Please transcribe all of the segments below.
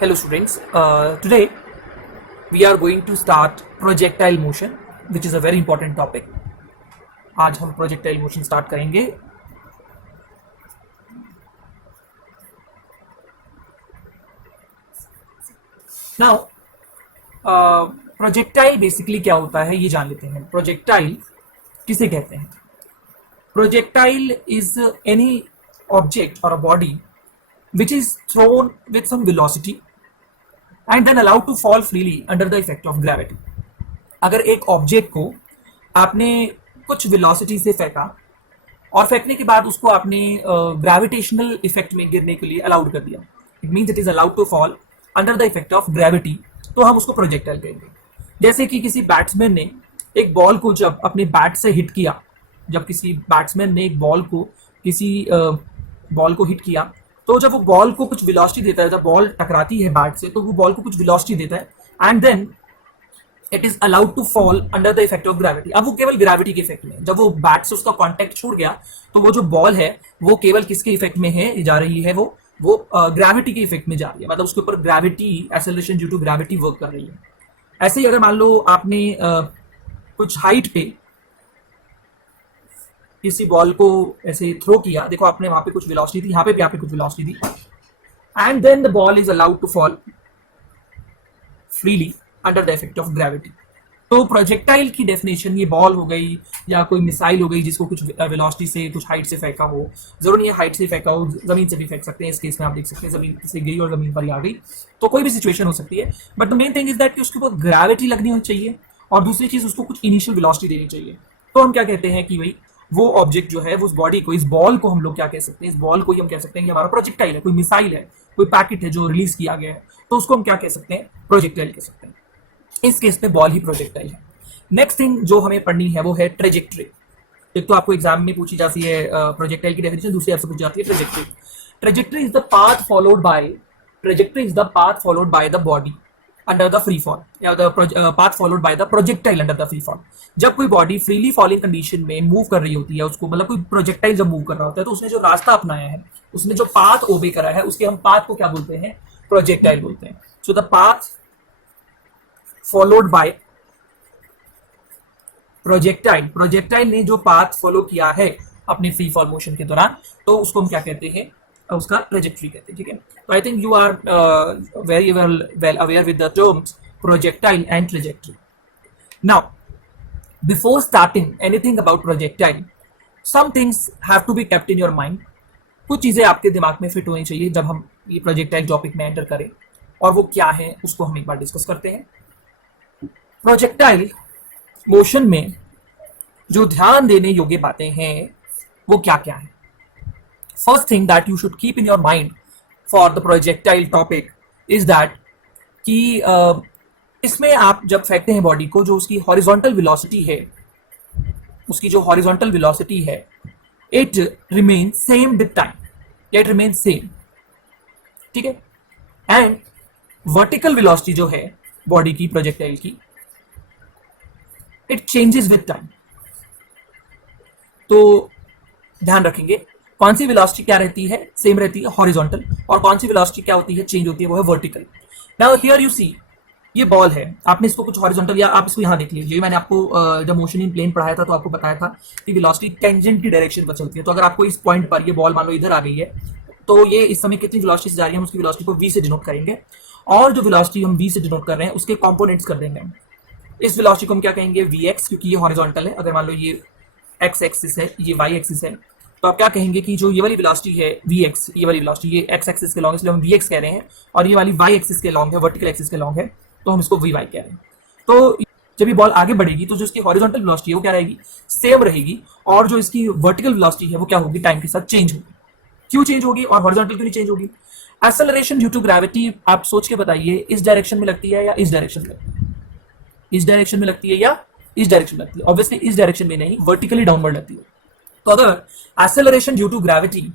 Hello students, today we are going to start projectile motion which is a very important topic. आज हम projectile motion start करेंगे. Now projectile basically क्या होता है ये जान लेते हैं. Projectile किसे कहते हैं? Projectile is any object or a body which is thrown with some velocity and then allowed to fall freely under the effect of gravity. अगर एक ऑब्जेक्ट को आपने कुछ वेलोसिटी से फेंका और फेंकने के बाद उसको आपने ग्रेविटेशनल इफेक्ट में गिरने के लिए अलाउड कर दिया, it means it is allowed to fall under the effect of gravity, तो हम उसको प्रोजेक्टाइल कहेंगे. जैसे कि किसी बैट्समैन ने एक बॉल को जब अपने बैट से हिट किया, जब किसी बैट्समैन ने एक बॉल को हिट किया, तो जब वो बॉल को कुछ वेलोसिटी देता है, जब बॉल टकराती है बैट से तो वो बॉल को कुछ वेलोसिटी देता है and then it is allowed to fall under the effect of gravity. अब वो केवल ग्रेविटी के इफेक्ट में, जब वो बैट से उसका कांटेक्ट छूट गया तो वो जो बॉल है वो केवल किसके इफेक्ट में है जा रही है, वो ग्रेविटी के इफेक्ट में जा रही है, मतलब उसके ऊपर gravity acceleration due to gravity work कर रही है. ऐसे ही अगर मान लो आपने कुछ हाइट पे किसी बॉल को ऐसे थ्रो किया, देखो आपने वहां पे कुछ वेलोसिटी थी, यहाँ पे कुछ वेलोसिटी थी and then the ball is allowed to fall freely under the effect of gravity. तो प्रोजेक्टाइल की डेफिनेशन ये बॉल हो गई या कोई मिसाइल हो गई जिसको कुछ वेलोसिटी से कुछ हाइट से फेंका हो, जरूर नहीं है हाइट से फेंका हो, जमीन से भी फेंक सकते हैं. इस केस में आप देख सकते हैं जमीन से गिरी और जमीन पर ही आ गई, तो कोई भी सिचुएशन हो सकती है. But the main thing is that कि उसके ऊपर ग्रेविटी लगनी होनी चाहिए और दूसरी चीज उसको कुछ इनिशियल वेलोसिटी देनी चाहिए. तो हम क्या कहते हैं कि भाई वो ऑब्जेक्ट जो है, उस बॉडी को, इस बॉल को हम लोग क्या कह सकते हैं, इस बॉल को ही हम कह सकते हैं कि हमारा प्रोजेक्टाइल है, कोई मिसाइल है, कोई पैकेट है जो रिलीज किया गया है, तो उसको हम क्या कह सकते हैं, प्रोजेक्टाइल कह सकते हैं. इस केस में बॉल ही प्रोजेक्टाइल है. नेक्स्ट थिंग जो हमें पढ़नी है वो है ट्रेजेक्ट्री. एक तो आपको एग्जाम में पूछी जाती है प्रोजेक्टाइल की डेफिनेशन, दूसरी आपसे पूछी जाती है trajectory. Trajectory is the path followed by the body under the free fall, या the path followed by the projectile under the free fall. जब कोई बॉडी फ्रीली फॉलिंग कंडीशन में मूव कर रही होती है, उसको मतलब कोई प्रोजेक्टाइल जब मूव कर रहा होता है तो उसने जो रास्ता अपनाया है, उसने जो पाथ ओबे करा है, उसके हम पाथ को क्या बोलते हैं, प्रोजेक्टाइल बोलते हैं. So the path followed bye projectile ने जो पाथ फॉलो किया है अपने फ्री फॉल मोशन के दौरान, तो उसको हम क्या कहते हैं, उसका ट्रेजेक्ट्री कहते हैं. ठीक है, तो I think you are very well aware with the terms projectile and trajectory. Now before starting anything about projectile, some things have to be kept in your mind. कुछ चीजें आपके दिमाग में फिट होनी चाहिए जब हम ये प्रोजेक्टाइल टॉपिक में एंटर करें, और वो क्या है उसको हम एक बार डिस्कस करते हैं. प्रोजेक्टाइल मोशन में जो ध्यान देने योग्य बातें हैं वो क्या क्या है. First thing that you should keep in your mind for the projectile topic is that कि इसमें आप जब फेंकते हैं बॉडी को, जो उसकी हॉरिजॉन्टल वेलोसिटी है, it remain same with time, it remain same. ठीक है, एंड वर्टिकल वेलोसिटी जो है बॉडी की, प्रोजेक्टाइल की, इट चेंजेस विद टाइम. तो ध्यान रखेंगे कौन सी वेलोसिटी क्या रहती है, सेम रहती है हॉरिजॉन्टल, और कौन सी वेलोसिटी क्या होती है, चेंज होती है, वो है vertical. Now here you see, ये बॉल है, आपने इसको कुछ हॉरिजॉन्टल, या आप इसको यहां देख लीजिए, मैंने आपको जब मोशन इन प्लेन पढ़ाया था तो आपको बताया था कि वेलोसिटी टेंजेंट की डायरेक्शन पर चलती है. तो अगर आपको इस पॉइंट पर ये बॉल मान लो इधर आ गई है, तो ये इस समय कितनी वेलोसिटी से जा रही है, हम उसकी वेलोसिटी को v से डिनोट करेंगे, और जो वेलोसिटी हम v से डिनोट कर रहे हैं उसके कंपोनेंट्स कर देंगे. इस वेलोसिटी को हम क्या कहेंगे, vx, क्योंकि ये हॉरिजॉन्टल है. अगर मान लो ये x एक्सिस है, ये y एक्सिस है, तो आप क्या कहेंगे कि जो ये वाली वेलोसिटी है vx, ये वाली वेलोसिटी, ये x एक्सिस के लॉन्ग, इसलिए हम vx कह रहे हैं, और ये वाली y एक्सिस के लॉन्ग है, वर्टिकल एक्सिस के लॉन्ग है, तो हम इसको vy कह रहे हैं. तो जब ये बॉल आगे बढ़ेगी तो जो इसकी हॉरिजॉन्टल वेलोसिटी है वो क्या रहेगी, सेम रहेगी, और जो इसकी वर्टिकल वेलोसिटी है वो क्या होगी, टाइम के साथ चेंज होगी. क्यों चेंज होगी और हॉरिजॉन्टल क्यों नहीं चेंज होगी? एक्सेलरेशन ड्यू टू ग्रेविटी, आप सोच के बताइए, इस डायरेक्शन में लगती है या इस डायरेक्शन में लगती है, इस डायरेक्शन में लगती है या इस डायरेक्शन में लगती है? ऑब्वियसली इस डायरेक्शन में नहीं, वर्टिकली डाउनवर्ड लगती है. तो अगर acceleration due to gravity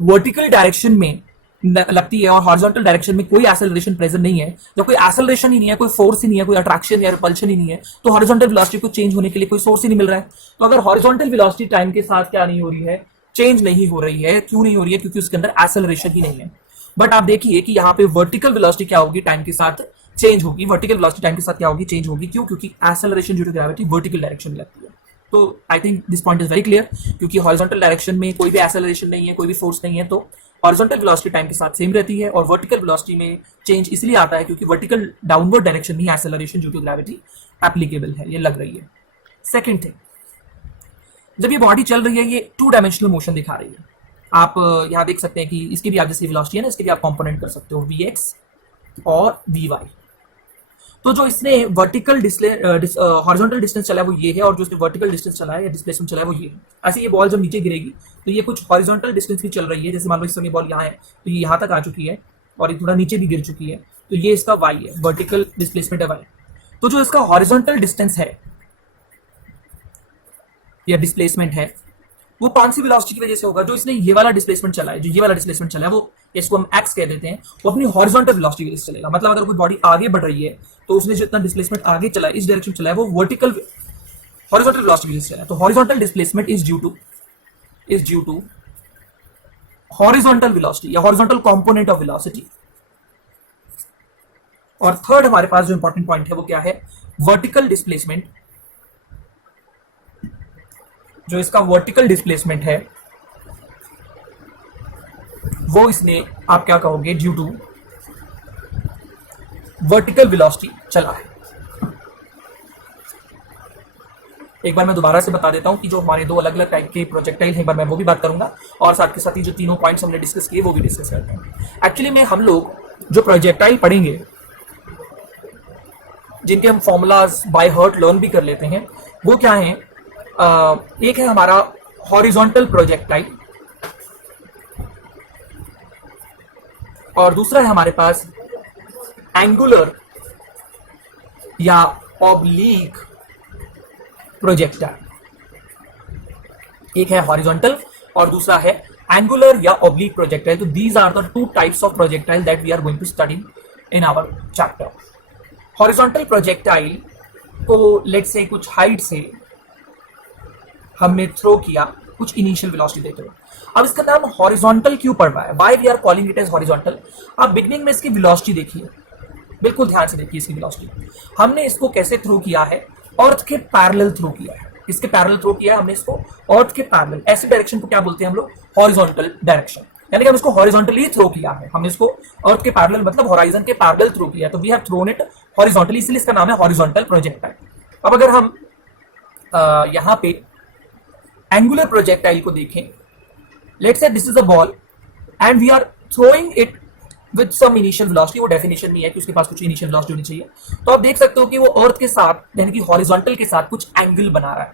vertical direction में लगती है और हॉरिजॉन्टल डायरेक्शन में कोई एक्सेलरेशन प्रेजेंट नहीं है, जब कोई एक्सेलरेशन ही नहीं है, कोई फोर्स ही नहीं है, कोई अट्रैक्शन या रिपल्शन ही नहीं है, तो हॉरिजॉन्टल वेलोसिटी को चेंज होने के लिए कोई सोर्स ही नहीं मिल रहा है. तो अगर हॉरिजॉन्टल वेलोसिटी टाइम के साथ क्या नहीं हो रही है, चेंज नहीं हो रही है, क्यों नहीं हो रही है, क्योंकि उसके अंदर एक्सेलरेशन ही नहीं है. बट आप देखिए कि यहाँ पे वर्टिकल वेलोसिटी क्या होगी, टाइम के साथ चेंज होगी। वर्टिकल वेलोसिटी टाइम के साथ क्या होगी, चेंज होगी। क्यों? क्योंकि acceleration due to gravity vertical direction में लगती है। तो I think this point is very clear, क्योंकि हॉरिजॉन्टल डायरेक्शन में कोई भी एक्सेलरेशन नहीं है, कोई भी फोर्स नहीं है, तो हॉरिजॉन्टल वेलोसिटी टाइम के साथ सेम रहती है। और वर्टिकल वेलोसिटी में चेंज इसलिए आता है क्योंकि वर्टिकल डाउनवर्ड डायरेक्शन में acceleration due to gravity applicable है, ये लग रही है। सेकेंड थिंग, जब ये बॉडी चल रही है, ये 2 डायमेंशनल मोशन दिखा रही है। आप यहाँ देख सकते हैं कि इसकी भी आप जैसे वेलोसिटी है ना, इसके भी आप कंपोनेंट कर सकते हो vx और vy। तो जो इसने वर्टिकल हॉरिजॉन्टल डिस्टेंस चला है वो ये है, और जो इसने वर्टिकल डिस्टेंस चला है या डिस्प्लेसमेंट चला है वो ये है। ऐसे ये बॉल जब नीचे गिरेगी तो ये कुछ हॉरिजॉन्टल डिस्टेंस की चल रही है। जैसे मान लो इस समय बॉल यहाँ है तो ये यहाँ तक आ चुकी है और ये थोड़ा नीचे भी गिर चुकी है, तो ये इसका y है, वर्टिकल डिस्प्लेसमेंट है y। तो जो इसका हॉरिजॉन्टल डिस्टेंस है या डिस्प्लेसमेंट है वो कौन सी वेलोसिटी की वजह से होगा? जो इसने ये वाला डिस्प्लेसमेंट चला है, जो ये वाला डिस्प्लेसमेंट चला है, वो इसको हम x कह देते हैं, वो अपनी हॉरिजॉन्टल वेलोसिटी की वजह से चलेगा। मतलब अगर कोई बॉडी आगे बढ़ रही है तो उसने जितना डिस्प्लेसमेंट आगे चला है, इस डायरेक्शन चला है, वो वर्टिकल हॉरिजॉन्टल वेलोसिटी की वजह से चला है। तो horizontal displacement is due to horizontal velocity या हॉरिजॉन्टल कंपोनेंट ऑफ वेलोसिटी। और थर्ड हमारे पास जो इंपॉर्टेंट पॉइंट है वो क्या है? Vertical displacement. जो इसका वर्टिकल डिस्प्लेसमेंट है वो इसने आप क्या कहोगे, ड्यू टू वर्टिकल वेलोसिटी चला है। एक बार मैं दोबारा से बता देता हूं कि जो हमारे 2 अलग अलग टाइप के प्रोजेक्टाइल हैं, एक बार मैं वो भी बात करूंगा और साथ के साथ ही जो तीनों पॉइंट्स हमने डिस्कस किए वो भी डिस्कस करते हैं। एक्चुअली में हम लोग जो प्रोजेक्टाइल पढ़ेंगे, जिनके हम फॉर्मूलाज बाय हार्ट लर्न भी कर लेते हैं, वो क्या है? एक है हमारा हॉरिजॉन्टल प्रोजेक्टाइल और दूसरा है हमारे पास एंगुलर या ऑब्लीक प्रोजेक्टाइल। एक है हॉरिजॉन्टल और दूसरा है एंगुलर या ऑब्लीक प्रोजेक्टाइल। तो these are the 2 types of projectile that we are going to study in our chapter. Horizontal projectile को लेट्स से कुछ हाइट से हमने थ्रो किया कुछ इनिशियल वेलोसिटी देते हुए। अब इसका नाम हॉरिजॉन्टल क्यों पड़ रहा है? Why we are calling it as horizontal? आप बिगनिंग में इसकी वेलोसिटी देखिए, बिल्कुल ध्यान से देखिए इसकी वेलोसिटी। हमने इसको कैसे थ्रो किया है? अर्थ के पैरेलल थ्रो किया है। किसके पैरेलल थ्रो किया है? हमने इसको अर्थ के पैरेलल। ऐसे डायरेक्शन को क्या बोलते हैं हम लोग? Horizontal direction. यानी कि हम इसको हॉरिजॉन्टली थ्रो किया है। हमने इसको अर्थ के पैरेलल मतलब होराइजन के पैरेलल थ्रो किया, तो we have thrown it horizontally, इसलिए इसका नाम है हॉरिजॉन्टल प्रोजेक्टाइल। अब अगर हम यहाँ पे एंगुलर प्रोजेक्टाइल को देखें, let's say this is a ball and we are throwing it with some initial velocity. वो डेफिनेशन नहीं है कि उसके पास कुछ इनिशियल वेलोसिटी होनी चाहिए। तो आप देख सकते हो कि वो अर्थ के साथ यानी कि हॉरिजॉन्टल के साथ कुछ एंगल बना रहा है।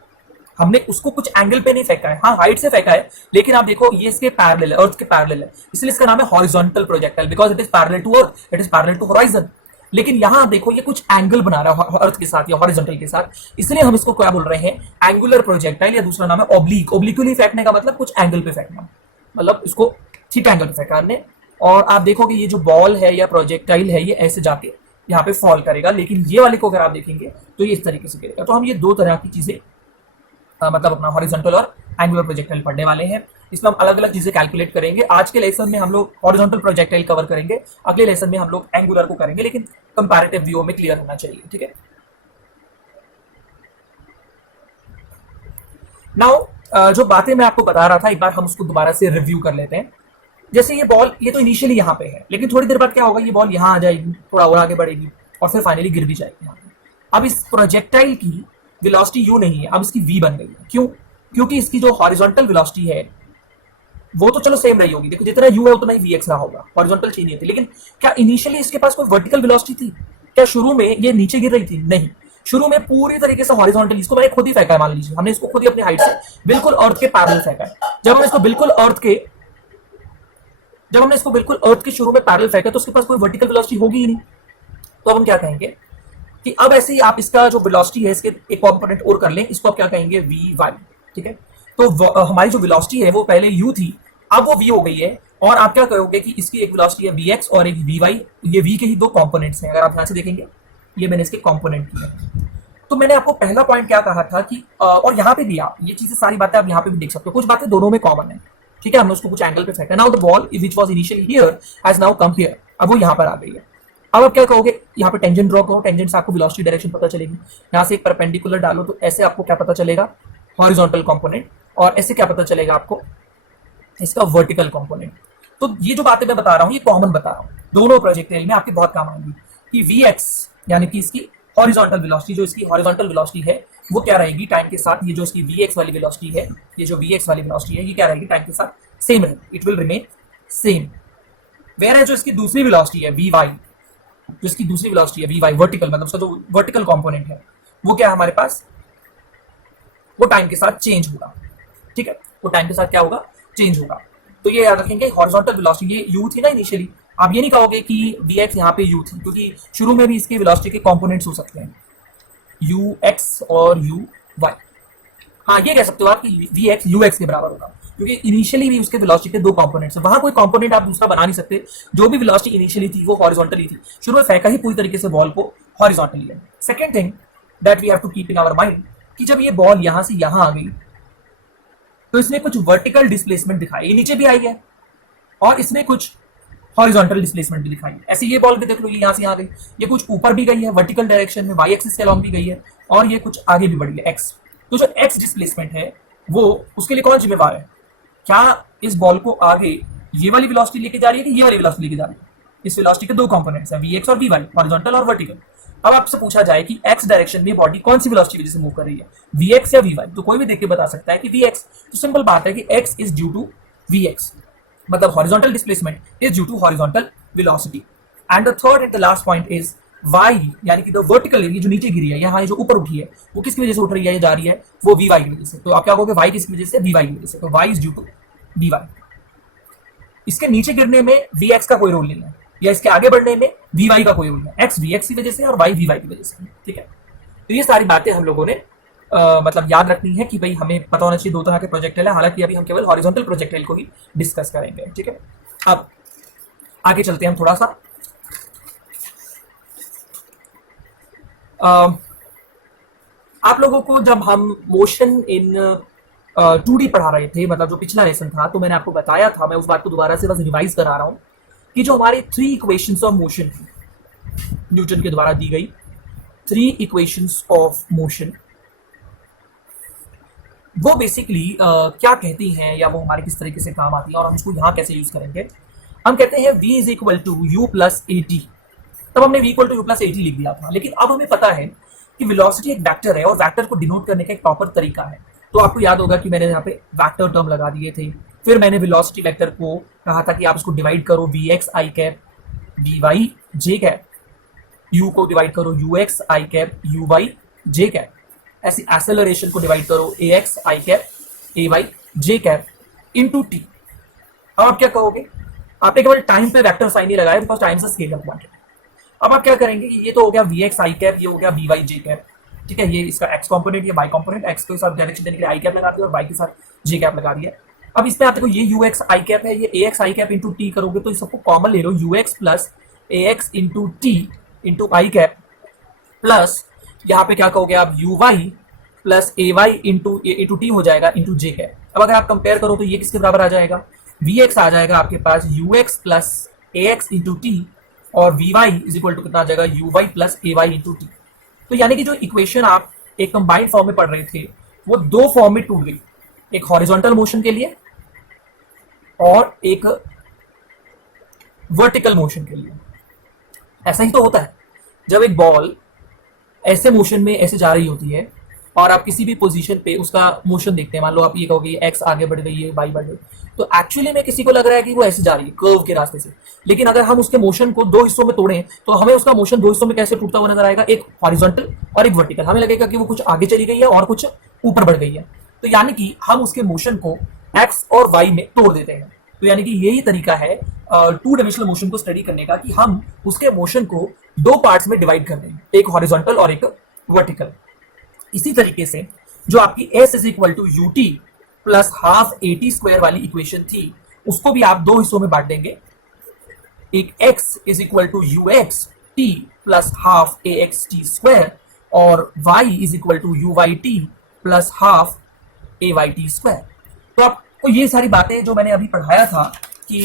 हमने उसको कुछ एंगल पे नहीं फेंका है, हाँ हाइट से फेंका है, लेकिन आप देखो ये इसके पैरेलल है, अर्थ के पैरेलल है, इसलिए इसका नाम है horizontal projectile because it is parallel to earth, it is parallel to horizon. लेकिन यहां देखो ये कुछ एंगल बना रहा है अर्थ के साथ या हॉरिजॉन्टल के साथ, इसलिए हम इसको क्या बोल रहे हैं? एंगुलर प्रोजेक्टाइल, या दूसरा नाम है ऑब्लीक। ऑब्लिक्वली फेंकने का मतलब कुछ एंगल पे फेंकना, मतलब इसको थीटा एंगल पे फेंका हमने। और आप देखोगे ये जो बॉल है या प्रोजेक्टाइल है ये ऐसे जाके यहाँ पे फॉल करेगा, लेकिन ये वाले को अगर आप देखेंगे तो ये इस तरीके से गिरेगा। तो हम ये 2 तरह की चीजें मतलब अपना हॉरिजॉन्टल और एंगुलर प्रोजेक्टाइल पढ़ने वाले हैं। इसमें हम अलग अलग चीजें कैलकुलेट करेंगे। आज के लेसन में हम लोग हॉरिजॉन्टल प्रोजेक्टाइल कवर करेंगे, अगले लेसन में हम लोग एंगुलर को करेंगे, लेकिन कंपैरेटिव व्यू में क्लियर होना चाहिए, ठीक है। नाउ जो बातें मैं आपको बता रहा था एक बार हम उसको दोबारा से रिव्यू कर लेते हैं। जैसे ये बॉल, ये तो इनिशियली यहाँ पे है, लेकिन थोड़ी देर बाद क्या होगा, ये बॉल यहाँ आ जाएगी, थोड़ा और आगे बढ़ेगी और फिर फाइनली गिर भी जाएगी यहाँ पे। अब इस प्रोजेक्टाइल की वेलोसिटी यू नहीं है, अब इसकी वी बन गई है। क्यों? क्योंकि इसकी जो हॉरिजॉन्टल वेलोसिटी है वो तो चलो सेम रही होगी, देखो जितना यू है उतना ही वी एक्स रहा होगा, हॉरिजॉन्टल चेंज नहीं थी। लेकिन क्या इनिशियली इसके पास कोई वर्टिकल वेलोसिटी थी? क्या शुरू में ये नीचे गिर रही थी? नहीं, शुरू में पूरी तरीके से हॉरिजॉन्टल। इसको मैंने खुद ही फेंका है, मान लीजिए हमने इसको खुद ही अपनी हाइट से बिल्कुल अर्थ के पैरेलल फेंका है। जब हमने इसको बिल्कुल अर्थ के शुरू में पैरेलल फेंका तो उसके पास कोई वर्टिकल वेलोसिटी होगी ही नहीं। तो अब हम क्या कहेंगे कि अब ऐसे ही आप इसका जो वेलोसिटी है इसके एक कंपोनेंट और कर लें, इसको आप क्या कहेंगे? वी वाई, ठीक है। तो हमारी जो वेलोसिटी है वो पहले u थी, अब वो v हो गई है। और आप क्या कहोगे कि इसकी एक वेलोसिटी है vx और एक vy, ये v के ही 2 कंपोनेंट्स हैं। अगर आप ध्यान से देखेंगे ये मैंने इसके कंपोनेंट किए। तो मैंने आपको पहला पॉइंट क्या कहा था कि और यहाँ पे भी आप ये चीजें सारी बातें आप यहाँ पे भी देख सकते हो, कुछ बातें दोनों में कॉमन है। ठीक है, हमने उसको कुछ एंगल पे फेंका। Now the ball which was initially here has now come here, अब वो यहाँ पर आ गई है। अब आप क्या कहोगे, यहाँ पे टेंजेंट ड्रॉ करो, टेंजेंट से आपको वेलोसिटी डायरेक्शन पता चलेगी। यहाँ से एक परपेंडिकुलर डालो तो ऐसे आपको क्या पता चलेगा, हॉरिजॉन्टल कंपोनेंट, और ऐसे क्या पता चलेगा आपको, इसका वर्टिकल कंपोनेंट। तो ये जो बातें मैं बता रहा हूँ ये कॉमन बता रहा हूँ, दोनों प्रोजेक्टाइल में आपके बहुत काम आएंगी कि Vx यानी कि इसकी हॉरिजॉन्टल वेलोसिटी, जो इसकी हॉरिजॉन्टल वेलोसिटी है वो क्या रहेगी टाइम के साथ, ये जो इसकी Vx वाली वेलोसिटी है, ये जो Vx वाली वेलोसिटी है ये क्या रहेगी टाइम के साथ सेम रहेगी, it will remain same. Where है जो इसकी दूसरी वेलोसिटी है Vy, जो इसकी दूसरी वेलोसिटी है Vy वर्टिकल, मतलब उसका जो वर्टिकल कंपोनेंट है वो क्या है हमारे पास, वो टाइम के साथ चेंज होगा। ठीक है, वो टाइम के साथ क्या होगा, चेंज होगा। तो ये याद रखेंगे, हॉरिजॉन्टल वेलोसिटी ये u थी ना इनिशियली, आप ये नहीं कहोगे कि Vx यहाँ पे u थी, क्योंकि शुरू में भी इसके वेलोसिटी के कंपोनेंट्स हो सकते हैं ux और uy। हाँ ये कह सकते हो आप कि Vx ux के बराबर होगा, क्योंकि इनिशियली भी उसके वेलोसिटी के दो कंपोनेंट्स हैं, वहां कोई कंपोनेंट आप दूसरा बना नहीं सकते। जो भी वेलोसिटी इनिशियली थी वो हॉरिजॉन्टली थी, शुरू में फेंका ही पूरी तरीके से बॉल को हॉरिजॉन्टली है। Second thing that we have to keep in our mind कि जब ये बॉल यहां से यहां आ गई तो इसने कुछ वर्टिकल डिस्प्लेसमेंट दिखाई, ये नीचे भी आई है और इसने कुछ हॉरिजॉन्टल डिस्प्लेसमेंट भी दिखाई। ऐसे ये बॉल भी देख लो, ये यहां से यहां गई, ये कुछ ऊपर भी गई है वर्टिकल डायरेक्शन में, वाई एक्सिस के अलॉन्ग भी गई है, और ये कुछ आगे भी बढ़ी है एक्स। तो जो एक्स डिस्प्लेसमेंट है वो उसके लिए कौन जिम्मेवार है, क्या इस बॉल को आगे ये वाली वेलोसिटी लेके जा रही है कि ये वाली वेलोसिटी लेके जा रही है। इस वेलोसिटी के दो कंपोनेंट्स हैं Vx और Vy, हॉरिजॉन्टल और वर्टिकल। अब आपसे पूछा जाए कि x डायरेक्शन में बॉडी कौन सी वेलोसिटी की वजह से मूव कर रही है, Vx या Vy, तो कोई भी देख के बता सकता है कि Vx। तो सिंपल बात है कि x is due to Vx, मतलब horizontal displacement is due to horizontal velocity. And the third and the last point is y, यानी कि द वर्टिकल एरिया जो नीचे गिरी है, यहाँ जो ऊपर उठी है वो किसकी वजह से उठ रही है, ये जा रही है वो Vy की वजह से। तो आप क्या कहोगे, y किसकी वजह से, Vy की वजह से, तो y is due to Vy। इसके नीचे गिरने में Vx का कोई रोल नहीं है, या इसके आगे बढ़ने में Vy का कोई रोल नहीं है, x Vx की वजह से और y Vy की वजह से। ठीक है, तो ये सारी बातें हम लोगों ने मतलब याद रखनी है कि भाई हमें पता होना चाहिए दो तरह के प्रोजेक्टाइल है, हालांकि अभी हम केवल हॉरिजॉन्टल प्रोजेक्टाइल को ही डिस्कस करेंगे। ठीक है, अब आगे चलते हैं हम थोड़ा सा। आप लोगों को जब हम मोशन इन 2D पढ़ा रहे थे, मतलब जो पिछला लेसन था, तो मैंने आपको बताया था, मैं उस बात को दोबारा से बस रिवाइज करा रहा हूं कि जो हमारी 3 इक्वेशंस ऑफ मोशन थी न्यूटन के द्वारा दी गई 3 इक्वेशंस ऑफ मोशन, वो बेसिकली क्या कहती हैं या वो हमारे किस तरीके से काम आती है और हम उसको यहाँ कैसे यूज करेंगे। हम कहते हैं v is equal to u plus a t, तब हमने v equal to u plus a t लिख दिया था, लेकिन अब हमें पता है कि वेलोसिटी एक वेक्टर है और वेक्टर को डिनोट करने का एक प्रॉपर तरीका है। तो आपको याद होगा कि मैंने यहाँ पे वेक्टर टर्म लगा दिए थे, फिर मैंने वेलोसिटी वेक्टर को कहा था कि आप उसको डिवाइड करो Vx आई कैप Vy जे कैप, u को डिवाइड करो Ux आई कैप Uy जे कैप, ऐसी एक्सेलरेशन को डिवाइड करो Ax I cap Ay J cap into t। अब आप क्या कहोगे, आपने केवल टाइम पे वेक्टर साइन नहीं लगाया, बिकॉज टाइम से स्केलर क्वांटिटी। अब आप क्या करेंगे, ये तो हो गया Vx आई कैप, ये हो गया Vy जे कैप। ठीक है, ये इसका x कंपोनेंट, ये y कंपोनेंट, x के साथ डायरेक्शन देने के लिए आई कैप लगा दिया और y के साथ जे कैप लगा दिया। अब इसमें आप देखो ये Ux आई कैप है, ये Ax I cap into T करोगे तो इस सबको कॉमन ले लो, Ux plus Ax into T into I cap, plus यहाँ पे क्या कहोगे आप Uy plus Ay into T हो जाएगा इंटू जे कैप। अब अगर आप कंपेयर करो तो ये किसके बराबर आ जाएगा, Vx आ जाएगा आपके पास Ux plus Ax into T, और Vy इज इक्वल टू कितना आ जाएगा Uy plus Ay into T. तो यानी कि जो इक्वेशन आप एक कंबाइंड फॉर्म में पढ़ रहे थे वो दो फॉर्म में टूट गई, एक हॉरिजॉन्टल मोशन के लिए और एक वर्टिकल मोशन के लिए। ऐसा ही तो होता है, जब एक बॉल ऐसे मोशन में ऐसे जा रही होती है और आप किसी भी पोजीशन पे उसका मोशन देखते हैं, मान लो आप ये कहोगे एक्स आगे बढ़ गई है, वाई बढ़ गई, तो एक्चुअली में किसी को लग रहा है कि वो ऐसे जा रही है कर्व के रास्ते से, लेकिन अगर हम उसके मोशन को दो हिस्सों में तोड़ें तो हमें उसका मोशन दो हिस्सों में कैसे टूटता हुआ नजर आएगा, एक हॉरिजॉन्टल और एक वर्टिकल। हमें लगेगा कि वो कुछ आगे चली गई है और कुछ ऊपर बढ़ गई है, तो यानी कि हम उसके मोशन को एक्स और वाई में तोड़ देते हैं। तो यानी कि यही तरीका है 2 डायमेंशनल मोशन को स्टडी करने का, कि हम उसके मोशन को दो पार्ट्स में डिवाइड कर दें, एक हॉरिजॉन्टल और एक वर्टिकल। इसी तरीके से जो आपकी s is equal to u t plus half a t square वाली इक्वेशन थी, उसको भी आप दो हिस्सों में बांट देंगे, एक x is equal to u x t plus half a x t square, और y is equal to u y t plus half a y t square. तो आप तो ये सारी बातें जो मैंने अभी पढ़ाया था कि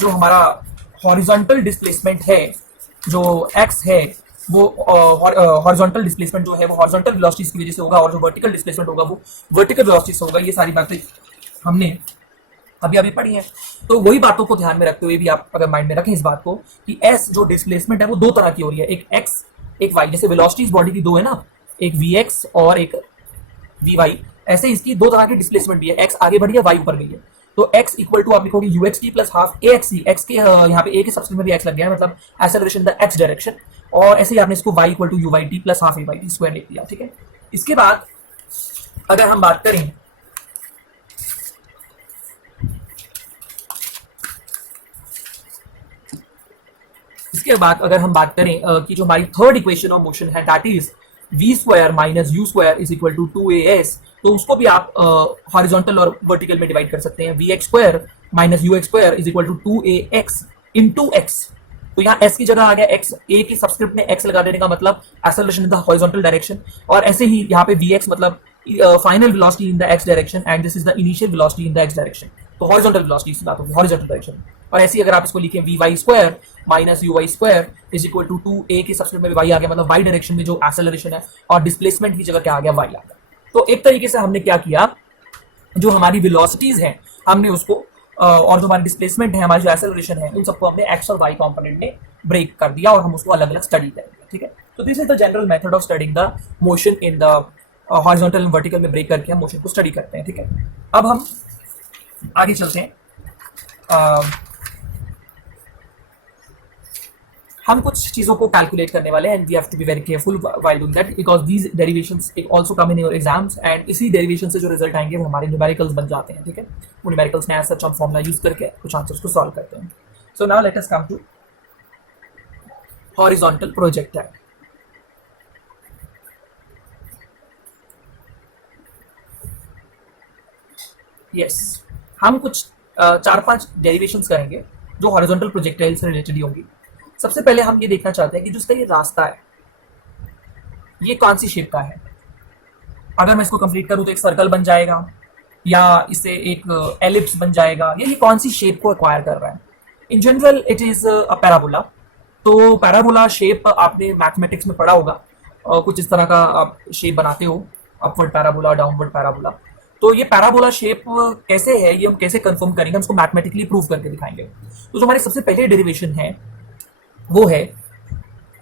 जो हमारा हॉरिजॉन्टल डिस्प्लेसमेंट है, जो x है वो हॉरिजॉन्टल डिस्प्लेसमेंट जो है वो हॉरिजॉन्टल वेलोसिटीज की वजह से होगा, और जो वर्टिकल डिस्प्लेसमेंट होगा वो वर्टिकल वेलोसिटीज से होगा। ये सारी बातें हमने अभी अभी पढ़ी है। तो वही बातों को ध्यान में रखते हुए भी आप अगर माइंड में रखें इस बात को कि s जो डिस्प्लेसमेंट है वो दो तरह की हो रही है, एक x एक y। जैसे वेलोसिटीज बॉडी की दो है ना, एक vx और एक vy, ऐसे इसकी दो तरह की डिस्प्लेसमेंट भी है, x आगे बढ़ी है, y ऊपर गई है। तो x इक्वल टू आप लिखोगे uxt plus half axc, x के यहाँ पे a के सबस्क्रिप्ट में भी x लग गया है, मतलब acceleration in the x direction, और ऐसे ही आपने इसको y equal to uyt plus half ayt square लिख दिया। ठीक है, इसके बाद अगर हम बात करें कि जो हमारी थर्ड इक्वेशन ऑफ मोशन है that is v square minus u square is equal to 2as, तो उसको भी आप हॉरिजॉन्टल और वर्टिकल में डिवाइड कर सकते हैं। vx square minus ux square is equal to 2ax into x। तो यहाँ s की जगह आ गया x, a की सबस्क्रिप्ट में x लगा देने का मतलब acceleration in the horizontal direction, और ऐसे ही यहाँ पे vx मतलब final velocity in the x direction and this is the initial velocity in the x direction. तो हॉरिजॉन्टल वेलोसिटी की बात होगी, हॉरिजॉन्टल डायरेक्शन। और ऐसे ही अगर आप इसको लिखें vy square minus uy square is equal to 2a की सबस्क्रिप्ट में y आ गया, मतलब y डायरेक्शन में जो एक्सेलरेशन है, और डिस्प्लेसमेंट की जगह क्या आ गया, y आ गया। तो एक तरीके से हमने क्या किया, जो हमारी वेलोसिटीज हैं हमने उसको और जो हमारी डिस्प्लेसमेंट है, हमारी जो एक्सेलरेशन है, उन सबको हमने x और y कंपोनेंट में ब्रेक कर दिया और हम उसको अलग अलग स्टडी करेंगे। ठीक है, तो this is the general method of studying the motion in the horizontal and vertical में ब्रेक करके हम मोशन को स्टडी करते हैं। ठीक है, अब हम आगे चलते हैं। हम कुछ चीजों को कैलकुलेट करने वाले हैं and we have to be very careful while doing that because these derivations also come in your exams, and इसी डेरिवेशन से जो रिजल्ट आएंगे वो हमारे न्यूमेरिकल्स बन जाते हैं। ठीक है, वो न्यूमेरिकल्स में एज सच हम फॉर्मूला यूज करके कुछ आंसर्स को सॉल्व करते हैं। So now let us come to horizontal projectile. Yes, हम कुछ 4-5 डेरिवेशंस करेंगे जो हॉरिजॉन्टल प्रोजेक्टाइल से रिलेटेड ही होंगी। सबसे पहले हम ये देखना चाहते हैं कि जो इसका ये रास्ता है ये कौन सी शेप का है। अगर मैं इसको कंप्लीट करूं तो एक सर्कल बन जाएगा, या इससे एक एलिप्स बन जाएगा, ये कौन सी शेप को एक्वायर कर रहा है। In general it is a parabola. तो पैराबोला शेप आपने मैथमेटिक्स में पढ़ा होगा, कुछ इस तरह का आप शेप बनाते हो, अपवर्ड पैराबोला, डाउनवर्ड पैराबोला। तो ये पैराबोला शेप कैसे है, ये हम कैसे कंफर्म करेंगे, हम उसको मैथमेटिकली प्रूव करके दिखाएंगे। तो जो हमारी सबसे पहले डेरिवेशन है वो है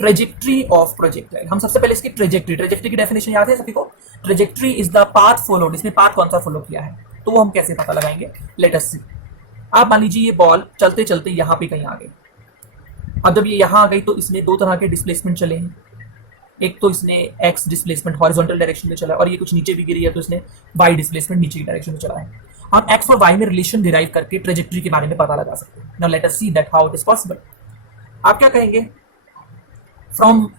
ट्रेजेक्ट्री ऑफ प्रोजेक्टाइल। हम सबसे पहले इसकी ट्रेजेक्ट्री की डेफिनेशन याद है सभी को। Trajectory is the path followed, इसने पाथ कौन सा फॉलो किया है, तो वो हम कैसे पता लगाएंगे, लेट अस सी। आप मान लीजिए ये बॉल चलते चलते यहाँ पे कहीं आ गई। अब जब ये यहाँ आ गई तो इसने दो तरह के डिस्प्लेसमेंट चले हैं, एक तो इसने x डिस्प्लेसमेंट हॉरिजॉन्टल डायरेक्शन में चला, और ये कुछ नीचे भी गिरी है तो इसने y डिस्प्लेसमेंट नीचे की डायरेक्शन में चला है। हम x और y में रिलेशन डिराइव करके ट्रेजेक्ट्री के बारे में पता लगा सकते हैं। Now let us see that how it is possible. आप क्या कहेंगे, from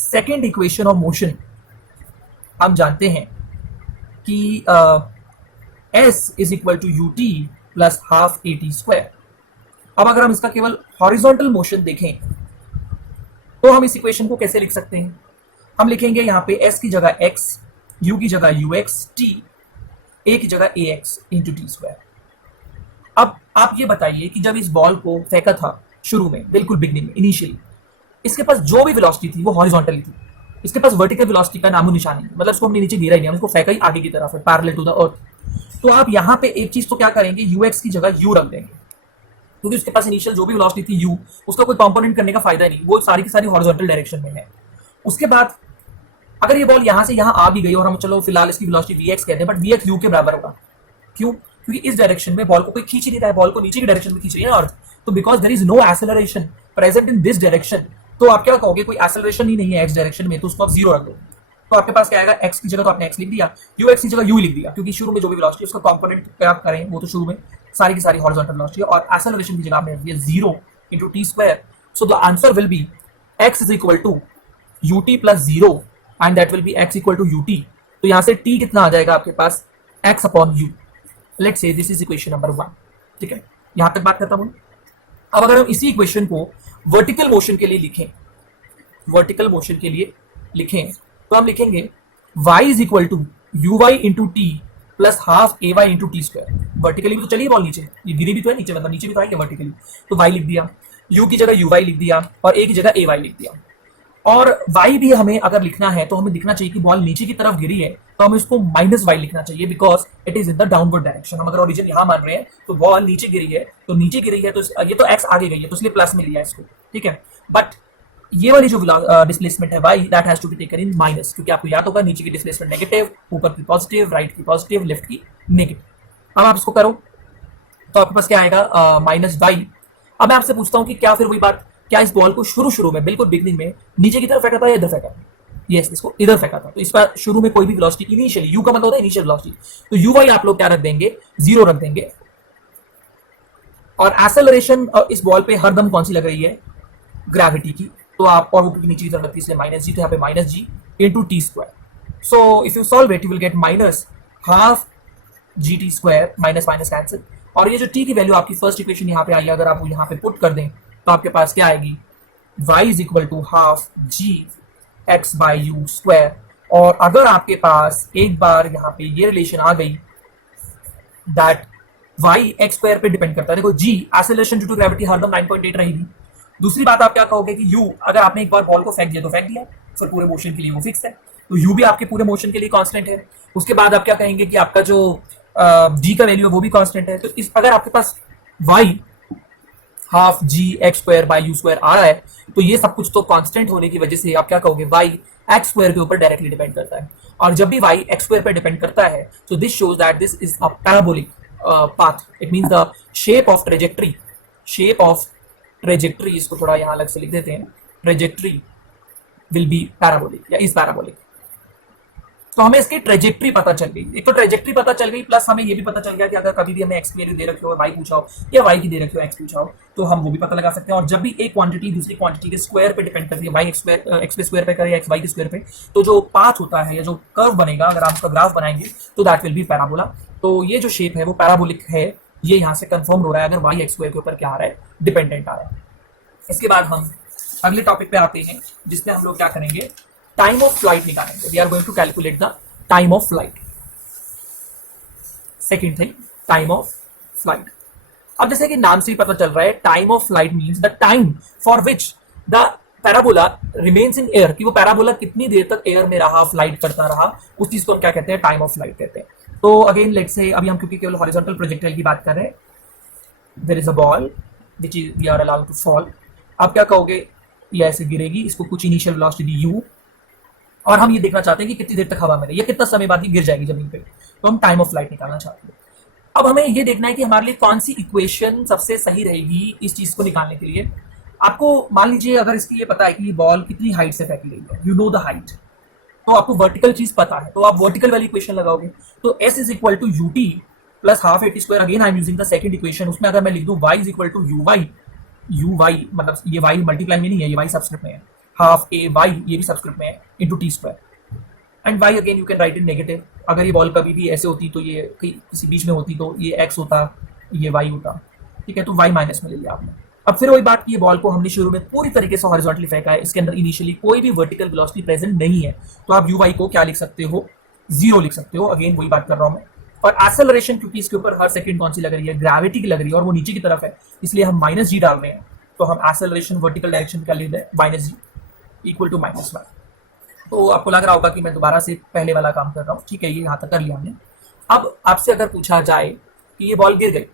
second equation of motion हम जानते हैं कि s is equal to ut plus half at square. अब अगर हम इसका केवल हॉरिजॉन्टल मोशन देखें तो हम इस इक्वेशन को कैसे लिख सकते हैं, हम लिखेंगे यहाँ पे s की जगह x, u की जगह ux, t, a की जगह ax इंटू टी स्क्वायर। अब आप ये बताइए कि जब इस बॉल को फेंका था शुरू में, बिल्कुल बिगनिंग में, इनिशियली, इसके पास जो भी वेलोसिटी थी वो हॉरिजॉन्टली थी, इसके पास वर्टिकल वेलोसिटी का नामो निशान नहीं, मतलब इसको हमने नीचे गिरा ही नहीं, हम इसको फेंका ही आगे की तरफ है, पैरेलल टू द अर्थ। तो आप यहाँ पे एक चीज तो क्या करेंगे, ux की जगह u रख देंगे, क्योंकि उसके पास इनिशियल जो भी वेलोसिटी थी u, उसका कोई कंपोनेंट करने का फायदा नहीं, वो सारी की सारी हॉरिजॉन्टल डायरेक्शन में है। उसके बाद अगर ये बॉल यहाँ से यहाँ आ भी गई और हम चलो फिलहाल इसकी वेलोसिटी vx कहते हैं, बट vx u के बराबर होगा। क्यों, क्योंकि इस डायरेक्शन में बॉल को कोई खींच ही नहीं रहा है, बॉल को नीचे की डायरेक्शन में खींच रही है ना अर्थ। तो because there is no acceleration present in this direction, तो आप क्या कहोगे, कोई एक्सेलरेशन ही नहीं है x डायरेक्शन में, तो उसको आप जीरो रख दो। तो आपके पास क्या आएगा, x की जगह तो आपने x लिख दिया, ux की जगह u लिख दिया, क्योंकि शुरू में जो भी वेलोसिटी उसका कंपोनेंट क्या करें, वो तो शुरू में सारी की सारी हॉरिजॉन्टल वेलोसिटी है, और एक्सेलरेशन की जगह आपने दिया 0 into t square. So the answer will be x is equal to ut plus 0 and that will be x equal to ut। तो यहाँ से t कितना आ जाएगा आपके पास, x upon u। Let's say this is equation number 1। ठीक है, यहाँ तक बात करता हूँ। अब अगर हम इसी इक्वेशन को वर्टिकल मोशन के लिए लिखें, वर्टिकल मोशन के लिए लिखें तो हम लिखेंगे y is equal to uy into t plus half ay into t square. Vertically भी तो चली बॉल नीचे, ये गिरी भी तो है नीचे, मतलब नीचे भी तो आएंगे वर्टिकली, तो y लिख दिया, u की जगह uy लिख दिया और a की जगह ay लिख दिया। और y भी हमें अगर लिखना है तो हमें लिखना चाहिए कि बॉल नीचे की तरफ गिरी है तो हमें इसको -y लिखना चाहिए, because it is in the downward direction. हम अगर ओरिजिन यहाँ मान रहे हैं तो बॉल नीचे गिरी है, तो नीचे गिरी है तो ये तो x आगे गई है तो इसलिए प्लस में लिया इसको, ठीक है। बट ये वाली जो डिस्प्लेसमेंट है y, that has to be taken in minus, क्योंकि आपको याद होगा नीचे की डिस्प्लेसमेंट नेगेटिव, ऊपर की पॉजिटिव, राइट की पॉजिटिव, लेफ्ट की नेगेटिव। अब आप इसको करो तो आपके पास क्या आएगा, -y। अब मैं आपसे पूछता हूँ कि क्या फिर वही बात, क्या इस बॉल को शुरू में बिल्कुल बिगनिंग में नीचे की तरफ फेंका था या इधर फेंका था? यस, इसको इधर फेंका था। तो इस पर शुरू में कोई भी वेलोसिटी इनिशियली, यू का मतलब होता है इनिशियल वेलोसिटी, तो यू वाई आप लोग क्या रख देंगे, 0 रख देंगे। और एक्सेलरेशन इस बॉल पे हरदम कौन सी लग रही है, ग्रेविटी की, तो आप और ऊपर की नीचे की तरफ लगती है इसलिए -g, तो यहाँ पे -g into t square. So if you solve it you will get -12 gt square, minus minus cancel. और ये जो t की वैल्यू आपकी फर्स्ट इक्वेशन यहाँ पे आई है, अगर आप वो यहाँ पे पुट कर दें तो आपके पास क्या आएगी, y is equal to half ji x by you square. और अगर आपके पास एक बार यहाँ पे ये रिलेशन आ गई दैट y एक्स स्क्वायर पे डिपेंड करता है, देखो g acceleration due to gravity हरदम 9.8 रहेगी। दूसरी बात आप क्या कहोगे कि u, अगर आपने एक बार बॉल को फेंक दिया तो फेंक दिया, फिर पूरे मोशन के लिए वो फिक्स है, तो u भी आपके पूरे मोशन के लिए कांस्टेंट है। उसके बाद आप क्या कहेंगे कि आपका जो g का वैल्यू है वो भी कांस्टेंट है। तो इस अगर आपके पास y half ji X square by you square आ रहा है तो ये सब कुछ तो कांस्टेंट होने की वजह से आप क्या कहोगे, y एक्स स्क्वायर के ऊपर डायरेक्टली डिपेंड करता है। और जब भी y एक्स स्क्वायर पर डिपेंड करता है तो this shows that this is a parabolic path, it means the shape of trajectory, इसको थोड़ा यहाँ अलग से लिख देते हैं, ट्रेजेक्टरी विल बी पैराबोलिक या इज पैराबोलिक। तो हमें इसकी ट्रेजेक्टरी पता चल गई, एक तो ट्रेजेक्टरी पता चल गई, प्लस हमें ये भी पता चल गया कि अगर कभी भी हमें एक्स की वैल्यू दे रखी हो, वाई पूछा हो या वाई की दे रखी हो, एक्स पूछा हो, तो हम वो भी पता लगा सकते हैं। और जब भी एक क्वांटिटी दूसरी क्वांटिटी के स्क्वायर पे डिपेंड करती है, वाई एक्स के स्क्वायर पे करे या एक्स वाई के स्क्वायर पे, तो जो पाथ होता है या जो कर्व बनेगा, अगर आप उसका ग्राफ बनाएंगे तो दैट विल बी पैराबोला। तो ये जो शेप है वो पैराबोलिक है, ये यहाँ से कंफर्म हो रहा है अगर वाई एक्स स्क्वायर के ऊपर क्या आ रहा है, डिपेंडेंट आ रहा है। इसके बाद हम अगले टॉपिक पे आते हैं जिसमें हम लोग क्या करेंगे, टाइम ऑफ फ्लाइट निकालेंगे। We are going to calculate the time of flight. Second thing, time of flight. अब जैसे कि नाम से ही पता चल रहा है, time of flight means the time for which the parabola remains in air, कि वो पैराबोला कितनी देर तक एयर में रहा, फ्लाइट करता रहा, उस चीज को हम क्या कहते हैं, टाइम ऑफ फ्लाइट कहते हैं। तो अगेन लेट्स से अभी हम क्योंकि केवल हॉरिजॉन्टल प्रोजेक्टाइल की बात कर रहे हैं, there is a ball which is we are allowed to fall. आप क्या कहोगे, ये ऐसे गिरेगी, इसको कुछ इनिशियल वेलोसिटी u, और हम ये देखना चाहते हैं कि कितनी देर तक हवा में रही, ये कितना समय बाद ही गिर जाएगी जमीन पे, तो हम टाइम ऑफ फ्लाइट निकालना चाहते हैं। अब हमें ये देखना है कि हमारे लिए कौन सी इक्वेशन सबसे सही रहेगी इस चीज को निकालने के लिए। आपको मान लीजिए अगर इसके लिए पता है कि ये बॉल कितनी हाइट से फेंकी गई है, यू नो द हाइट, तो आपको वर्टिकल चीज पता है, तो आप वर्टिकल वाली इक्वेशन लगाओगे, तो s is equal to u t plus half a t square. Again I am using the second equation, उसमें अगर मैं लिख दूं y is equal to u y मतलब ये y मल्टीप्लाई में नहीं है, ये y सबस्क्रिप्ट में है, हाफ ए वाई ये भी सबस्क्रिप्ट में है, into t square. And y again you can write in negative, अगर ये बॉल कभी भी ऐसे होती तो ये किसी बीच में होती तो ये x होता, ये y होता, ठीक है, तो y माइनस में ले लिया आपने। अब फिर वही बात की ये बॉल को हमने शुरू में पूरी तरीके से हॉरिजॉन्टली फेंका है, इसके अंदर इनिशियली कोई भी वर्टिकल वेलोसिटी प्रेजेंट नहीं है, तो आप uy को क्या लिख सकते हो, 0 लिख सकते हो। अगेन वही बात कर रहा हूं मैं। और एक्सेलरेशन क्योंकि इसके ऊपर हर सेकंड कौन सी लग रही है, ग्रेविटी की लग रही है, और वो नीचे की तरफ है, इसलिए हम -g डाल रहे हैं, तो हम एक्सेलरेशन वर्टिकल डायरेक्शन का ले रहे हैं -g इक्वल टू -1। तो आपको लग रहा होगा कि मैं दोबारा से पहले वाला काम कर रहा हूँ, ठीक है, ये यहाँ तक कर लिया हमने। अब आपसे अगर पूछा जाए कि ये बॉल गिर गई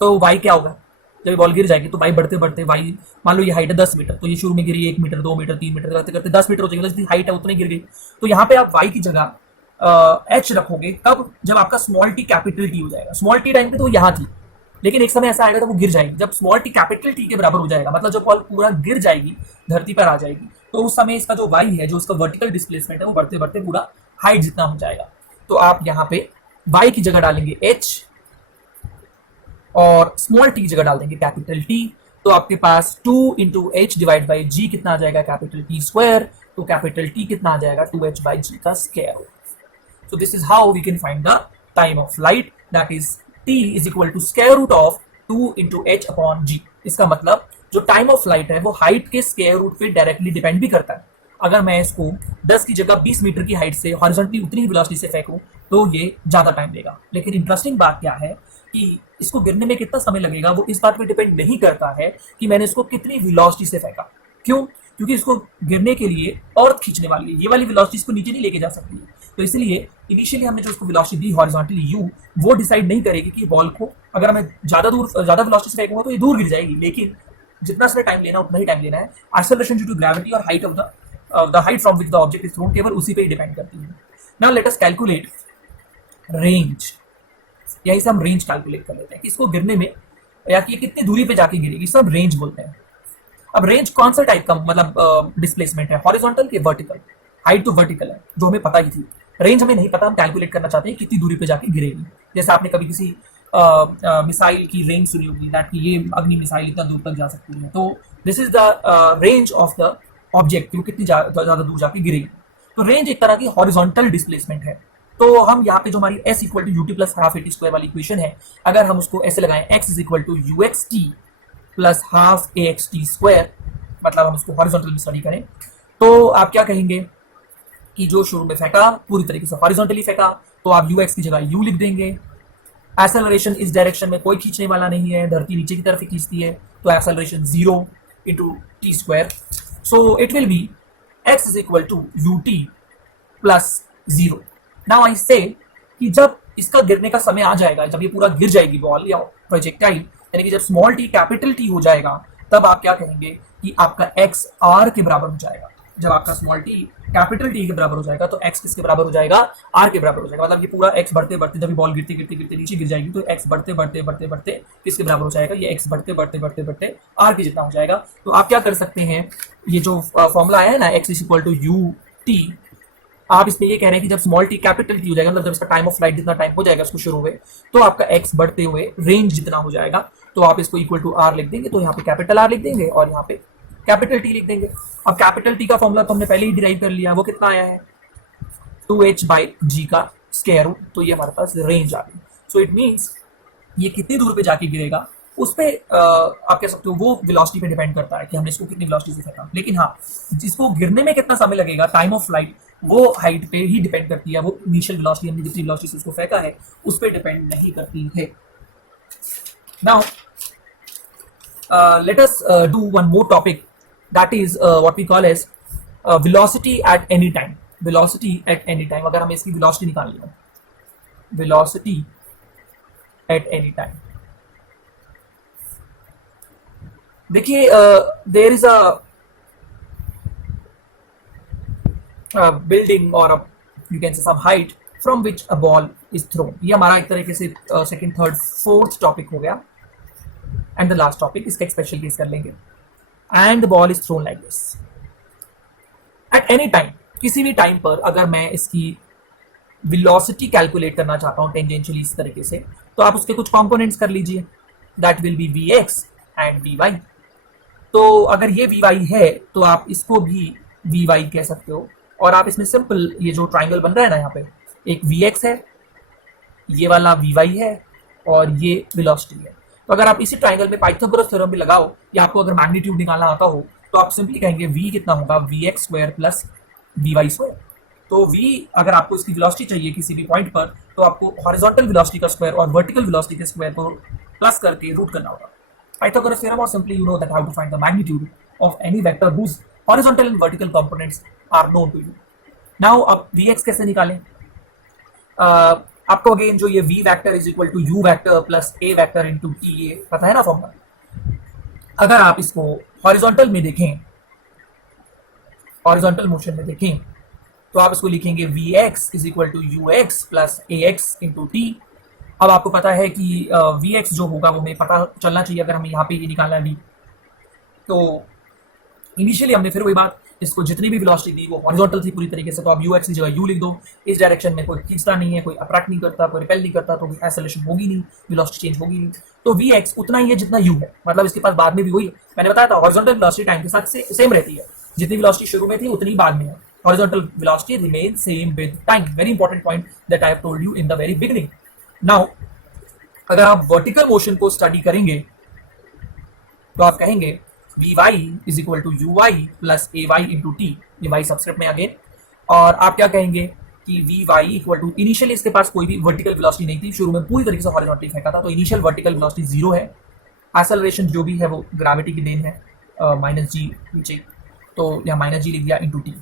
तो y क्या होगा, जब ये बॉल गिर जाएगी तो y बढ़ते बढ़ते y, मान लो ये हाइट है 10 मीटर, तो ये शुरू में गिरी 1 मीटर 2 मीटर 3 मीटर करते करते 10 मीटर हो जाएगी, जितनी हाइट है उतनी गिर गई। तो यहाँ पे आप y की जगह h रखोगे, कब, जब आपका स्मॉल टी कैपिटल टी हो जाएगा। स्मॉल टी टाइम पे तो यहाँ थी, लेकिन एक समय ऐसा आएगा तो वो गिर जाएगी, जब स्मॉल टी कैपिटल टी के बराबर हो जाएगा, मतलब जब बॉल पूरा गिर जाएगी, धरती पर आ जाएगी, तो उस समय इसका जो y है, जो उसका वर्टिकल डिस्प्लेसमेंट है, वो बढ़ते बढ़ते पूरा हाइट जितना हो जाएगा। तो आप यहाँ पे y की जगह डालेंगे h और स्मॉल टी की जगह डाल देंगे कैपिटल T, तो आपके पास 2 इंटू एच डिवाइड बाई जी कितना आ जाएगा, कैपिटल T स्क्वायर, तो कैपिटल T कितना आ जाएगा, 2h बाई जी का square. So this is how we can find the time of flight, that is t is equal to square root of 2 into h upon g। इसका मतलब जो time of flight है वो height के square root पे directly depend भी करता है। अगर मैं इसको 10 की जगह 20 मीटर की हाइट से हॉरिजॉन्टली उतनी ही वेलोसिटी से फेंकूं तो ये ज्यादा टाइम लेगा। लेकिन इंटरेस्टिंग बात क्या है कि इसको गिरने में कितना समय लगेगा वो इस बात पे डिपेंड नहीं करता है कि मैंने इसको कितनी वेलोसिटी से फेंका। क्यों? क्योंकि इसको गिरने के लिए अर्थ खींचने वाली है, ये वाली वेलोसिटी इसको नीचे नहीं लेके जा सकती है। तो इसलिए इनिशियली हमने जो उसको वेलोसिटी दी हॉरिजॉन्टली यू, वो डिसाइड नहीं करेगी कि बॉल को अगर मैं ज्यादा वेलोसिटी से फेंकूंगा तो ये दूर गिर जाएगी, लेकिन जितना इसमें टाइम लेना उतना ही टाइम लेना है। एक्सेलरेशन ड्यू टू ग्रेविटी और height of the height from which the object is throne केवल उसी पे ही डिपेंड करती है। Now let us calculate range. यही से हम रेंज कैलकुलेट कर लेते हैं कि इसको गिरने में या कि कितनी दूरी पे जाके गिरेगी, सब रेंज बोलते हैं। अब रेंज कौन सा टाइप का मतलब डिस्प्लेसमेंट है, हॉरिजॉन्टल के वर्टिकल? हाइट तो वर्टिकल है जो हमें पता ही थी, रेंज हमें नहीं पता, हम कैलकुलेट करना चाहते हैं कितनी दूरी पे जाके गिरेगी। जैसे आपने कभी किसी मिसाइल की रेंज सुनी होगी, दैट कि ये अग्नि मिसाइल इतना दूर तक जा सकती है, तो this is the range of the object, वो कितनी ज्यादा दूर जाके गिरेगी। तो रेंज एक तरह की हॉरिजॉन्टल डिस्प्लेसमेंट है। तो हम यहाँ पे जो हमारी s equal to u t plus half a t square वाली इक्वेशन है, अगर हम उसको ऐसे लगाएं x is equal to u x t plus half a x t square, मतलब हम उसको हॉरिजॉन्टल में स्टडी करें, तो आप क्या कहेंगे कि जो शुरू में फेंका पूरी तरीके से हॉरिजॉन्टली फेंका, तो आप यू एक्स की जगह यू लिख देंगे। एक्सेलरेशन इस डायरेक्शन में कोई खींचने वाला नहीं है, धरती नीचे की तरफ ही खींचती है, तो acceleration 0 into t square, so it will be x is equal to u t plus 0। Now I say कि जब इसका गिरने का समय आ जाएगा, जब ये पूरा गिर जाएगी बॉल या प्रोजेक्टाइल, यानी कि जब स्मॉल टी कैपिटल टी हो जाएगा, तब आप क्या कहेंगे कि आपका x r के बराबर हो जाएगा। जब आपका स्मॉल टी कैपिटल टी के बराबर हो जाएगा तो x किसके बराबर हो जाएगा? r के बराबर हो जाएगा। मतलब ये पूरा x बढ़ते बढ़ते, जब बॉल गिरते गिरते गिरते नीचे गिर जाएगी तो x बढ़ते बढ़ते बढ़ते बढ़ते किसके बराबर हो जाएगा? ये x बढ़ते बढ़ते बढ़ते बढ़ते r के जितना हो जाएगा। तो आप क्या कर सकते हैं, ये जो फॉर्मूला आया है ना x is equal to u t, आप इसमें ये कह रहे हैं कि जब स्मॉल टी कैपिटल टी हो जाएगा, मतलब जब इसका टाइम ऑफ फ्लाइट जितना टाइम हो जाएगा इसको शुरू में, तो आपका x बढ़ते हुए रेंज जितना हो जाएगा, तो आप इसको इक्वल टू r लिख देंगे। तो यहाँ पे कैपिटल R लिख देंगे और यहाँ पे कैपिटल T लिख देंगे। अब कैपिटल T का फॉर्मूला तो हमने पहले ही डिराइव कर लिया, वो कितना आया है? 2h बाई जी का स्क्वायर रूट, तो ये हमारे पास रेंज आ गई। सो इट मीन्स ये कितनी दूर पे जाके गिरेगा उस पे आप कह सकते हो वो वेलोसिटी पे डिपेंड करता है कि हमने इसको कितनी वेलोसिटी से फेंका। लेकिन हाँ, जिसको गिरने में कितना समय लगेगा, टाइम ऑफ फ्लाइट, वो हाइट पे ही डिपेंड करती है, वो इनिशियल वेलोसिटी हमने जितनी वेलोसिटी से उसको फेंका है उस पे डिपेंड नहीं करती है। Now let us do one more topic, that is what we call as velocity at any time। velocity at any time, अगर हमें इसकी velocity निकालनी है, velocity at any time, देखिए there is a building or a, you can say some height from which a ball is thrown। ये हमारा एक तरीके से सेकंड थर्ड फोर्थ टॉपिक हो गया, एंड द लास्ट टॉपिक इसका एक स्पेशल केस कर लेंगे। And the ball is throne like this eight any time, किसी भी टाइम पर अगर मैं इसकी वेलोसिटी कैलकुलेट करना चाहता हूँ टेंजेंशियली इस तरीके से, तो आप उसके कुछ कंपोनेंट्स कर लीजिए, that will be v x and v y. तो अगर ये वी वाई है तो आप इसको भी वी वाई कह सकते हो, और आप इसमें सिंपल ये जो ट्राइंगल बन रहा है ना, यहाँ पे एक वी एक्स है, ये वाला वी वाई है और ये वेलोसिटी है। तो अगर आप इसी ट्राइंगल में पाइथागोरस थ्योरम भी लगाओ या आपको अगर मैग्नीट्यूड निकालना आता हो, तो आप सिंपली कहेंगे v कितना होगा, v x square plus v y square. तो v अगर आपको इसकी वेलोसिटी चाहिए किसी भी पॉइंट पर, तो आपको हॉरिजॉन्टल वेलोसिटी का स्क्वायर और वर्टिकल वेलोसिटी के स्क्वायर को प्लस करके रूट करना होगा। पाइथागोरस थ्योरम, और simply you know that how to find the magnitude of any vector whose horizontal and vertical components are known to you. Now अब vx कैसे निकालें? आपको अगेन जो ये v vector is equal to u vector plus a vector into t, ये पता है ना फॉर्मूला। अगर आप इसको हॉरिजॉन्टल में देखें, हॉरिजॉन्टल मोशन में देखें, तो आप इसको लिखेंगे vx is equal to ux plus ax into t। अब आपको पता है कि vx जो होगा वो हमें पता चलना चाहिए अगर हमें यहाँ पे ये निकालना है v। तो इनिशियली हमने फिर वही बात, इसको जितनी भी वेलोसिटी दी वो हॉरिजॉन्टल थी पूरी तरीके से, तो आप ux की जगह u लिख दो। इस डायरेक्शन में कोई खींचता नहीं है, कोई अट्रैक्ट नहीं करता, कोई रिपेल नहीं करता, तो एक्सेलरेशन होगी नहीं, वेलोसिटी चेंज होगी नहीं। तो vx उतना ही है जितना u है, मतलब इसके पास बाद में भी वही है। मैंने बताया था हॉरिजॉन्टल वेलोसिटी टाइम के साथ सेम रहती है, जितनी वेलोसिटी शुरू में थी उतनी बाद में है। Horizontal velocity remain same with time, very important point that I have told you in the very beginning. Now अगर आप वर्टिकल मोशन को स्टडी करेंगे तो आप कहेंगे vy is equal to uy plus ay into t, ये y subscript में again. और आप क्या कहेंगे कि v y equal to, initially इसके पास कोई भी वर्टिकल वेलोसिटी नहीं थी, शुरू में पूरी तरीके से हॉरिजॉन्टली फेंका था, तो इनिशियल वर्टिकल वेलोसिटी जीरो है। एक्सेलरेशन जो भी है वो ग्रेविटी की देन है, माइनस जी नीचे, तो यहाँ माइनस जी लिख दिया इंटू टी।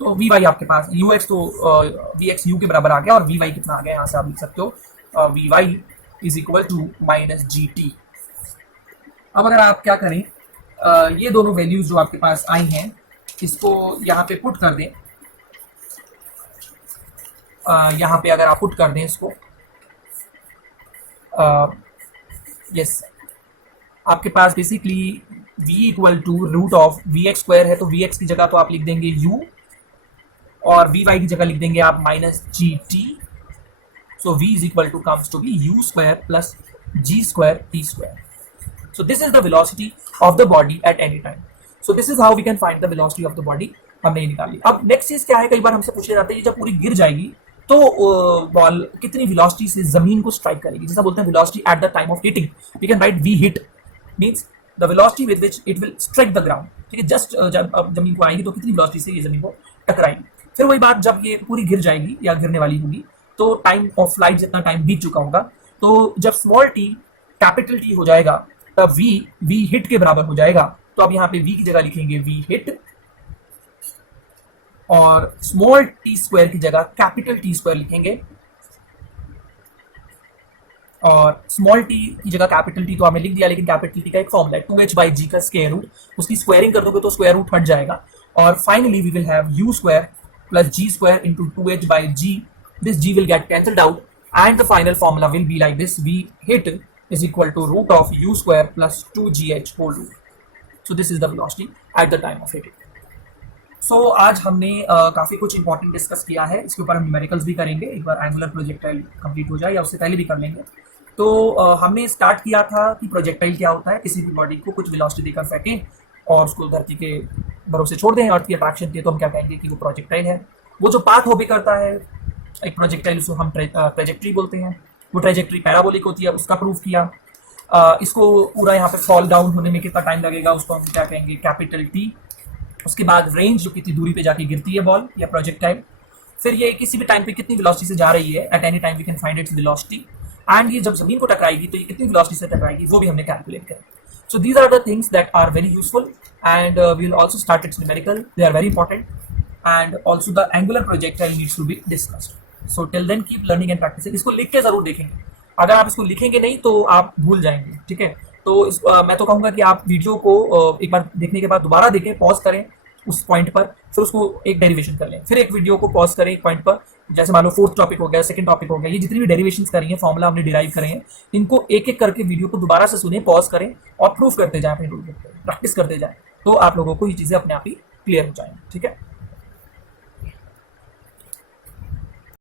तो वी वाई आपके पास यू एक्स, तो वी एक्स यू के बराबर आ गया, और वी वाई कितना आ गया यहाँ से आप लिख सकते हो, v y is equal to minus g t. अब अगर आप क्या करें, ये दोनों वैल्यूज जो आपके पास आई हैं इसको यहाँ पे पुट कर दें, यहाँ पे अगर आप पुट कर दें इसको, यस, आपके पास basically v equal to root of V x square है, तो वी एक्स की जगह तो आप लिख देंगे u, और वी वाई की जगह लिख देंगे आप minus g t. So v is equal to comes to be u square plus g square t square. So this is the velocity of the body at any time. So this is how we can find the velocity of the body. हमने ये निकाल लिया। अब next चीज क्या है, कई बार हमसे पूछे जाते हैं जब पूरी गिर जाएगी तो बॉल कितनी वेलोसिटी से जमीन को स्ट्राइक करेगी, जैसा बोलते हैं velocity at the time of hitting. We can write we hit means the velocity with which it will strike the ground, ठीक है। जस्ट जब जमीन को आएगी तो कितनी वेलोसिटी से ये जमीन को टकराएगी। फिर वही बात, जब ये पूरी गिर जाएगी या गिरने वाली होगी तो टाइम ऑफ फ्लाइट जितना टाइम बीत चुका होगा, तो जब स्मॉल टी कैपिटल टी हो जाएगा तब वी हिट के बराबर हो जाएगा। तो अब यहाँ पे v की जगह लिखेंगे वी हिट, और स्मॉल टी स्क्वायर की जगह कैपिटल टी स्क्वायर लिखेंगे, और स्मॉल टी की जगह कैपिटल टी तो हमने लिख दिया, लेकिन कैपिटल टी का एक फॉर्मूला है 2h बाई जी का स्क्वायर रूट, उसकी स्क्वायरिंग कर दोगे तो स्क्वायर रूट हट जाएगा, और finally we will have u square plus g square into 2h by g. This g will get cancelled out and the final formula will be like this: v hit is equal to root of u square plus 2gh whole root. So this is the velocity at the time of hitting. So आज हमने काफ़ी कुछ important discuss किया है, इसके ऊपर हम numericals भी करेंगे, एक बार एंगुलर प्रोजेक्टाइल कंप्लीट हो जाए या उससे पहले भी कर लेंगे। तो हमने स्टार्ट किया था कि प्रोजेक्टाइल क्या होता है, किसी भी बॉडी को कुछ वेलोसिटी देकर फेंकें और उसको धरती के भरोसे छोड़ दें अर्थ की अट्रैक्शन के, तो हम क्या कहेंगे कि वो प्रोजेक्टाइल है। वो जो पाथ ओबे करता है एक प्रोजेक्टाइल, उसको हम ट्रेजेक्ट्री बोलते हैं। वो ट्रेजेक्ट्री पैराबोलिक होती है, उसका प्रूफ किया। इसको पूरा यहाँ पे फॉल डाउन होने में कितना टाइम लगेगा उसको हम क्या कहेंगे, कैपिटल टी। उसके बाद रेंज, जो कितनी दूरी पे जाके गिरती है बॉल या प्रोजेक्टाइल। फिर ये किसी भी टाइम पे कितनी वेलोसिटी से जा रही है, at any time we can find its velocity. And ये जब जमीन को टकराएगी तो ये कितनी वेलोसिटी से टकराएगी वो भी हमने कैलकुलेट करें। So these are the things that are very useful and we will also start its numerical, they are very important, and also the angular projectile needs to be discussed. So till then keep learning and practising. इसको लिख के जरूर देखेंगे, अगर आप इसको लिखेंगे नहीं तो आप भूल जाएंगे, ठीक है। तो मैं तो कहूँगा कि आप वीडियो को एक बार देखने के बाद दोबारा देखें, पॉज करें उस पॉइंट पर, फिर उसको एक डेरिवेशन कर लें, फिर एक वीडियो को पॉज करें एक पॉइंट पर, जैसे मान लो फोर्थ टॉपिक हो गया, सेकंड टॉपिक हो गया, ये जितनी भी डेरिवेशंस करी हैं, फॉर्मूला हमने डिराइव करे हैं, इनको एक एक करके वीडियो को दोबारा से सुने, पॉज करें और प्रूफ करते जाएं, अपने रूल प्रैक्टिस करते जाएं, तो आप लोगों को ये चीज़ें अपने आप ही क्लियर हो जाएंगी, ठीक है।